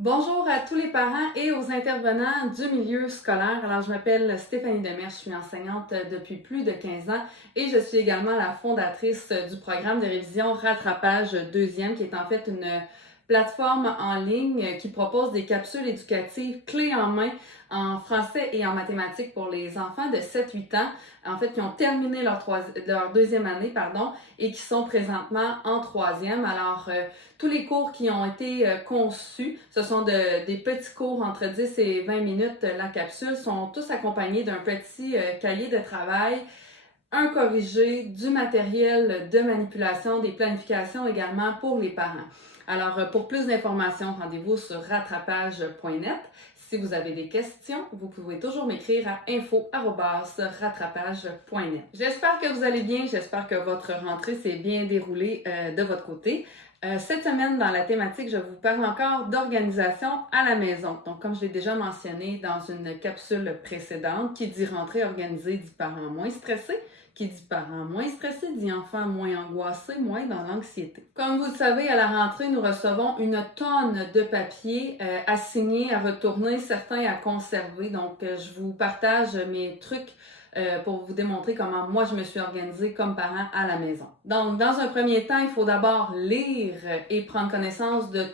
Bonjour à tous les parents et aux intervenants du milieu scolaire. Alors, je m'appelle Stéphanie Demers, je suis enseignante depuis plus de 15 ans et je suis également la fondatrice du programme de révision Rattrapage deuxième, qui est en fait une plateforme en ligne qui propose des capsules éducatives clés en main en français et en mathématiques pour les enfants de 7-8 ans, en fait, qui ont terminé leur deuxième année, et qui sont présentement en troisième. Alors, tous les cours qui ont été conçus, ce sont des petits cours entre 10 et 20 minutes. La capsule sont tous accompagnés d'un petit cahier de travail, un corrigé, du matériel de manipulation, des planifications également pour les parents. Alors, pour plus d'informations, rendez-vous sur rattrapage.net. Si vous avez des questions, vous pouvez toujours m'écrire à info@rattrapage.net. J'espère que vous allez bien, j'espère que votre rentrée s'est bien déroulée de votre côté. Cette semaine, dans la thématique, je vous parle encore d'organisation à la maison. Donc, comme je l'ai déjà mentionné dans une capsule précédente, qui dit rentrée organisée dit parents moins stressés. Qui dit parents moins stressés dit enfants moins angoissés, moins dans l'anxiété. Comme vous le savez, à la rentrée, nous recevons une tonne de papiers à signer, à retourner, certains à conserver. Donc, je vous partage mes trucs pour vous démontrer comment moi je me suis organisée comme parent à la maison. Donc, dans un premier temps, il faut d'abord lire et prendre connaissance de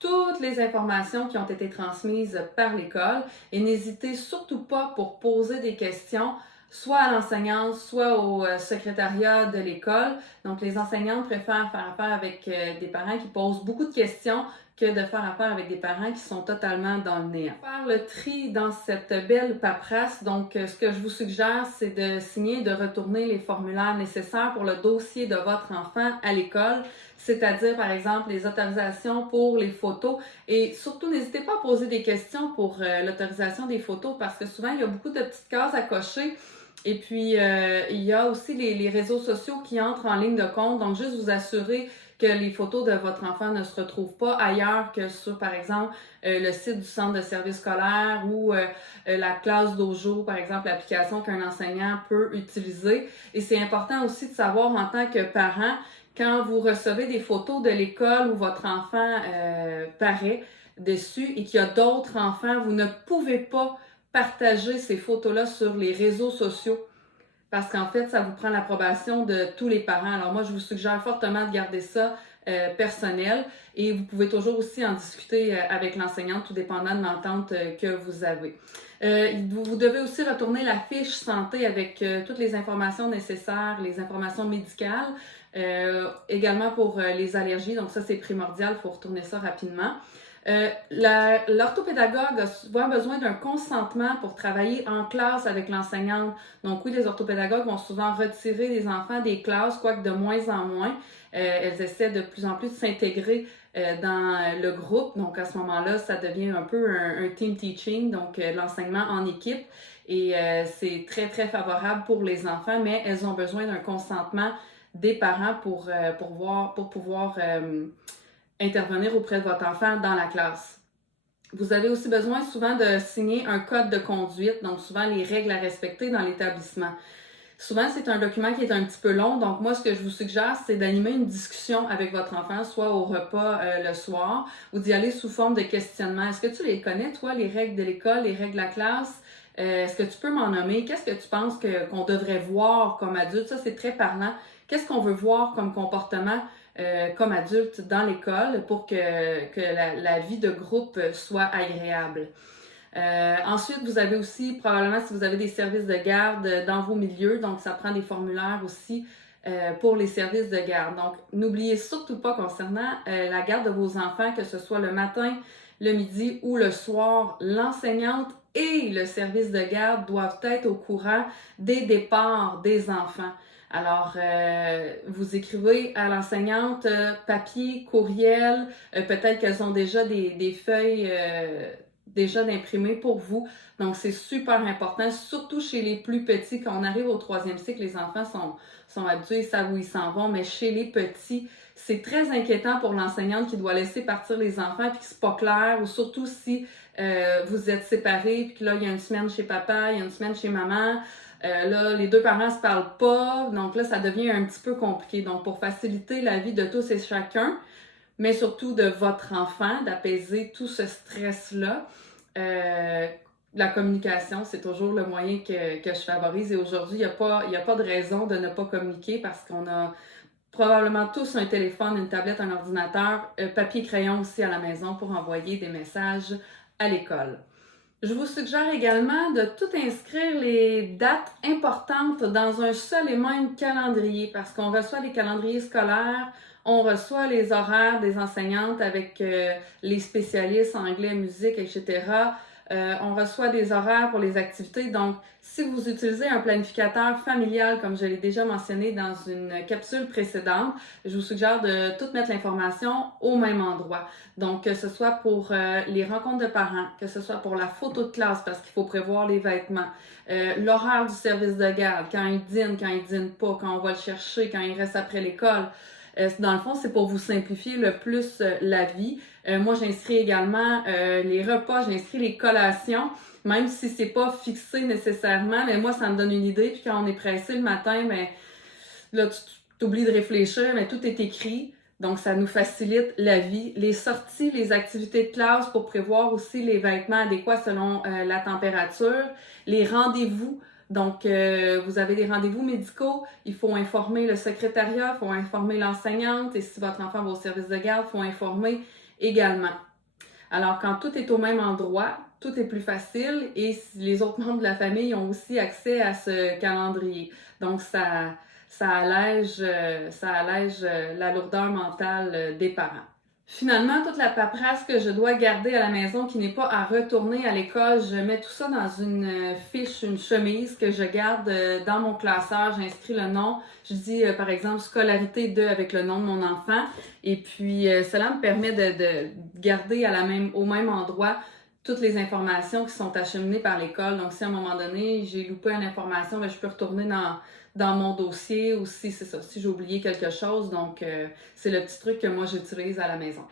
toutes les informations qui ont été transmises par l'école et n'hésitez surtout pas pour poser des questions soit à l'enseignante, soit au secrétariat de l'école. Donc, les enseignantes préfèrent faire affaire avec des parents qui posent beaucoup de questions que de faire affaire avec des parents qui sont totalement dans le néant. Faire le tri dans cette belle paperasse, donc ce que je vous suggère, c'est de signer, de retourner les formulaires nécessaires pour le dossier de votre enfant à l'école, c'est-à-dire par exemple les autorisations pour les photos et surtout n'hésitez pas à poser des questions pour l'autorisation des photos parce que souvent il y a beaucoup de petites cases à cocher. Et puis, il y a aussi les réseaux sociaux qui entrent en ligne de compte. Donc, juste vous assurer que les photos de votre enfant ne se retrouvent pas ailleurs que sur, par exemple, le site du centre de service scolaire ou la classe dojo, par exemple, l'application qu'un enseignant peut utiliser. Et c'est important aussi de savoir en tant que parent, quand vous recevez des photos de l'école où votre enfant paraît dessus et qu'il y a d'autres enfants, vous ne pouvez pas partager ces photos-là sur les réseaux sociaux parce qu'en fait, ça vous prend l'approbation de tous les parents. Alors moi, je vous suggère fortement de garder ça personnel et vous pouvez toujours aussi en discuter avec l'enseignante, tout dépendant de l'entente que vous avez. Vous devez aussi retourner la fiche santé avec toutes les informations nécessaires, les informations médicales, également pour les allergies. Donc ça, c'est primordial, il faut retourner ça rapidement. L'orthopédagogue a souvent besoin d'un consentement pour travailler en classe avec l'enseignante. Donc oui, les orthopédagogues vont souvent retirer les enfants des classes, quoique de moins en moins. Elles essaient de plus en plus de s'intégrer dans le groupe. Donc à ce moment-là, ça devient un peu un team teaching, donc l'enseignement en équipe. Et c'est très, très favorable pour les enfants, mais elles ont besoin d'un consentement des parents pour pouvoir intervenir auprès de votre enfant dans la classe. Vous avez aussi besoin souvent de signer un code de conduite, donc souvent les règles à respecter dans l'établissement. Souvent, c'est un document qui est un petit peu long, donc moi, ce que je vous suggère, c'est d'animer une discussion avec votre enfant, soit au repas le soir, ou d'y aller sous forme de questionnement. Est-ce que tu les connais, toi, les règles de l'école, les règles de la classe? Est-ce que tu peux m'en nommer? Qu'est-ce que tu penses qu'on devrait voir comme adulte? Ça, c'est très parlant. Qu'est-ce qu'on veut voir comme comportement comme adulte dans l'école pour que la vie de groupe soit agréable? Ensuite, vous avez aussi, probablement, si vous avez des services de garde dans vos milieux, donc ça prend des formulaires aussi pour les services de garde. Donc, n'oubliez surtout pas concernant la garde de vos enfants, que ce soit le matin, le midi ou le soir, l'enseignante et le service de garde doivent être au courant des départs des enfants. Alors, vous écrivez à l'enseignante papier, courriel, peut-être qu'elles ont déjà des feuilles déjà d'imprimés pour vous. Donc, c'est super important, surtout chez les plus petits. Quand on arrive au troisième cycle, les enfants sont habitués, ils savent où ils s'en vont, mais chez les petits, c'est très inquiétant pour l'enseignante qui doit laisser partir les enfants puis que c'est pas clair, ou surtout si vous êtes séparés, puis que là, il y a une semaine chez papa, il y a une semaine chez maman. Là, les deux parents se parlent pas, donc là, ça devient un petit peu compliqué. Donc, pour faciliter la vie de tous et chacun, mais surtout de votre enfant, d'apaiser tout ce stress-là. La communication, c'est toujours le moyen que je favorise. Et aujourd'hui, il n'y a pas de raison de ne pas communiquer parce qu'on a probablement tous un téléphone, une tablette, un ordinateur, papier crayon aussi à la maison pour envoyer des messages à l'école. Je vous suggère également de tout inscrire les dates importantes dans un seul et même calendrier parce qu'on reçoit les calendriers scolaires, on reçoit les horaires des enseignantes avec les spécialistes anglais, musique, etc. On reçoit des horaires pour les activités. Donc, si vous utilisez un planificateur familial, comme je l'ai déjà mentionné dans une capsule précédente, je vous suggère de tout mettre l'information au même endroit. Donc, que ce soit pour les rencontres de parents, que ce soit pour la photo de classe, parce qu'il faut prévoir les vêtements, l'horaire du service de garde, quand il dîne pas, quand on va le chercher, quand il reste après l'école. Dans le fond, c'est pour vous simplifier le plus la vie. Moi, j'inscris également les repas, j'inscris les collations, même si c'est pas fixé nécessairement, mais moi, ça me donne une idée. Puis quand on est pressé le matin, ben là, tu oublies de réfléchir, mais tout est écrit. Donc, ça nous facilite la vie. Les sorties, les activités de classe pour prévoir aussi les vêtements adéquats selon la température. Les rendez-vous. Donc, vous avez des rendez-vous médicaux, il faut informer le secrétariat, il faut informer l'enseignante et si votre enfant va au service de garde, il faut informer également. Alors, quand tout est au même endroit, tout est plus facile et les autres membres de la famille ont aussi accès à ce calendrier. Donc, ça allège la lourdeur mentale des parents. Finalement, toute la paperasse que je dois garder à la maison qui n'est pas à retourner à l'école, je mets tout ça dans une fiche, une chemise que je garde dans mon classeur. J'inscris le nom. Je dis, par exemple, scolarité 2 avec le nom de mon enfant. Et puis, cela me permet de garder au même endroit toutes les informations qui sont acheminées par l'école. Donc, si à un moment donné, j'ai loupé une information, je peux retourner dans mon dossier ou si c'est ça, si j'ai oublié quelque chose. Donc, c'est le petit truc que moi, j'utilise à la maison.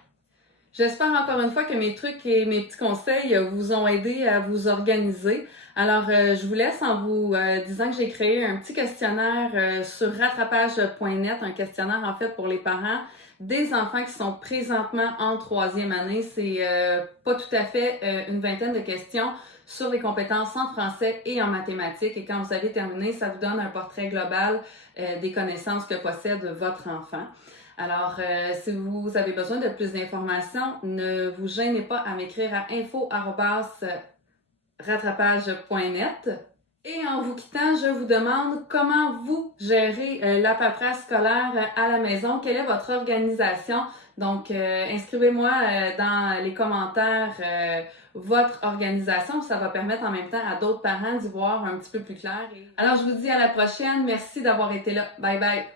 J'espère encore une fois que mes trucs et mes petits conseils vous ont aidé à vous organiser. Alors, je vous laisse en vous disant que j'ai créé un petit questionnaire sur rattrapage.net, un questionnaire en fait pour les parents des enfants qui sont présentement en 3e année. C'est pas tout à fait une vingtaine de questions sur les compétences en français et en mathématiques. Et quand vous avez terminé, ça vous donne un portrait global des connaissances que possède votre enfant. Alors, si vous avez besoin de plus d'informations, ne vous gênez pas à m'écrire à info@rattrapage.net. Et en vous quittant, je vous demande comment vous gérez la paperasse scolaire à la maison. Quelle est votre organisation? Donc, inscrivez-moi dans les commentaires votre organisation. Ça va permettre en même temps à d'autres parents d'y voir un petit peu plus clair. Alors, je vous dis à la prochaine. Merci d'avoir été là. Bye bye!